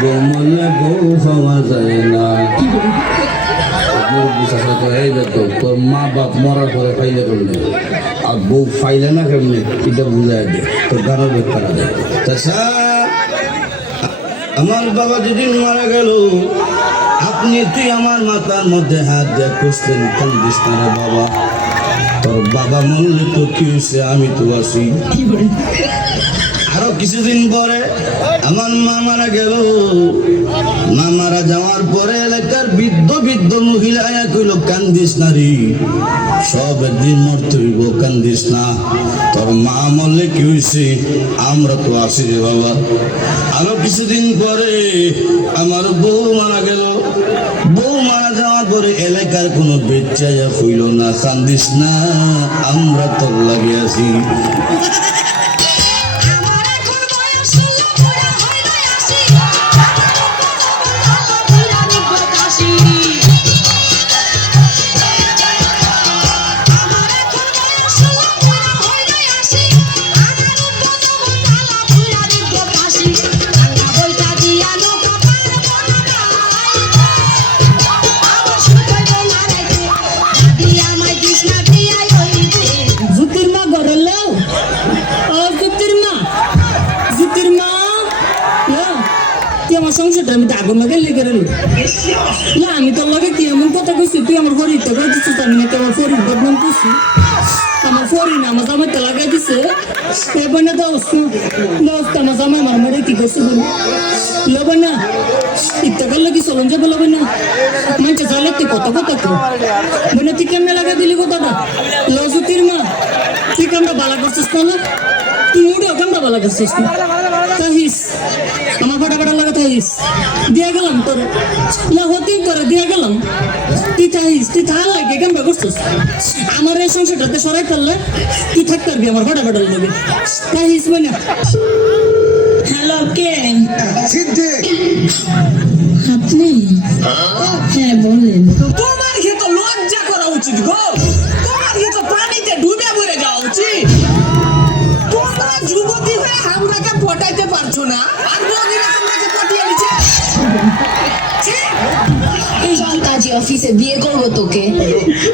বউ মরলে বউ পাওয়া যায় না। তোর মা বাপ মরার পরে ফাইলে করলে আর বউ ফাইলে না কেমনি এটা বুঝাই দে তোর গানের ব্যাপার দেয়। আমার বাবা যেদিন মারা গেল তুই আমার মাথার মধ্যে হাত দিয়ে খুঁজতেন কান্দিস না রে বাবা, তোর বাবা মরলে তো কি হয়েছে আমি তো আছি। আরো কিছুদিন পরে আমার মা মারা গেল। মা মারা যাওয়ার পরে এলাকার বৃদ্ধ বৃদ্ধ মহিলা কইল কান্দিস না রে, সব একদিন মরতে হইব, কান্দিস না, তোর মা মরলে কি হয়েছে আমরা তো আছি রে বাবা। আরো কিছুদিন পরে আমার বউ মারা গেল। বউ মারা যাওয়ার পরে এলাকার কোনো বেচ্চা হইল না, কান্দিস না আমরা তোর লাগে আছি। সংসারটা আমি আগুন লাগাই লেগে রইল না, আমি তোর লগে কি এমন কথা কইছি তুই আমার ফরিদটা করে দিচ্ছিস, আমি নাকি আমার ফরিদ বদনাম করছি। আমার ফরিদ আমার জামাইটা লাগাই দিছে এবার না দোস্ত আমার জামাই আমার মরে কি করছে লবে না ইত্যা করলে কি চলন যাবে লবে না মানছে চালে তুই কত কথা তো মানে তুই কেমনে লাগাই দিলি কথাটা লজুতির মা তুই কেমন বালা করছিস না, তুই মুড়ে কেমন বালা করছিস না তাহিস আমার ফটাফটা লাগা তাহিস দিয়ে গেলাম তোর না হতে করে দিয়ে গেলাম তুই তাহিস তুই থাল লাগে কেমন করছিস আমার এই সংসারটাতে সরাই ফেললে তুই থাকতে পারবি আমার ফটাফটা লাগবে তাহিস মানে। হ্যালো কে আপনি? হ্যাঁ বলেন। তোমার খেয়ে তো লজ্জা করা উচিত গো, তোমার খেয়ে তো পানিতে ডুবে মরে যাওয়া উচিত। তোমরা যুবতী হয়ে আমরাকে পটাইতে পারছো না আর বউদিরা আমরাকে পটিয়ে নিচ্ছে। চল কাজী অফিসে বিয়ে করবো তোকে।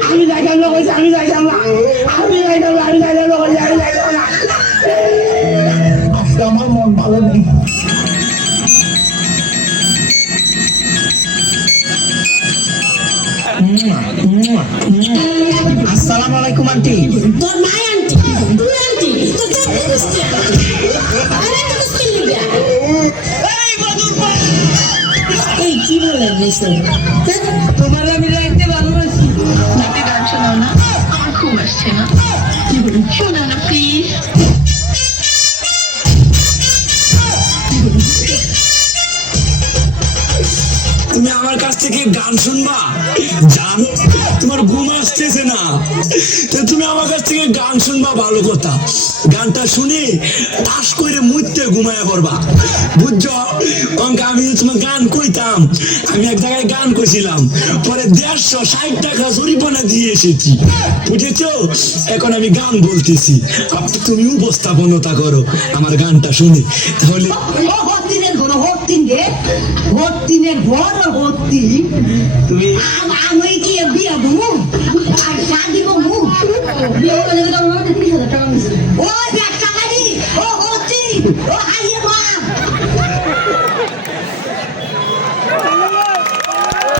আমি যাইতাম না কইছি, আমি যাইতাম না, আমি যাইতাম না, আমি যাইতাম না কইছি, আমি যাইতাম না। আজকে আমার মন ভালো নেই। আসসালামু আলাইকুম আন্টি। তোর মা আন্টি তুই আন্টি তো এই কি বলেন তোমার আমি রাখতে ভালোবাসি। আপনি গান শোনাও না, আমার খুব আসছে না। শোনাও না প্লিজ। তুমি আমার কাছ থেকে গান শুনবা? জান তোমার ঘুম আসতেছে না, তুমি আমার কাছ থেকে গান শুনবা ভালো কথা, গানটা শুনি তাস করে মুইতে ঘুমায় পড়বা বুঝছো। আমি তোমার গান কইতাম, আমি এক জায়গায় গান কইছিলাম, পরে 150 টাকা জরিমানা দিয়ে এসেছি বুঝেছো। এখন আমি গান বলতেছি, তুমি উপস্থাপনতা করো আমার গানটা শুনি তাহলে। তুমি আমি কি বিয়া বমু আর শাদি বমু বিয়া করে তো আমার 30,000 টাকা মিছে ও 1 টাকা দি ও হতি ও হাইয়ে মা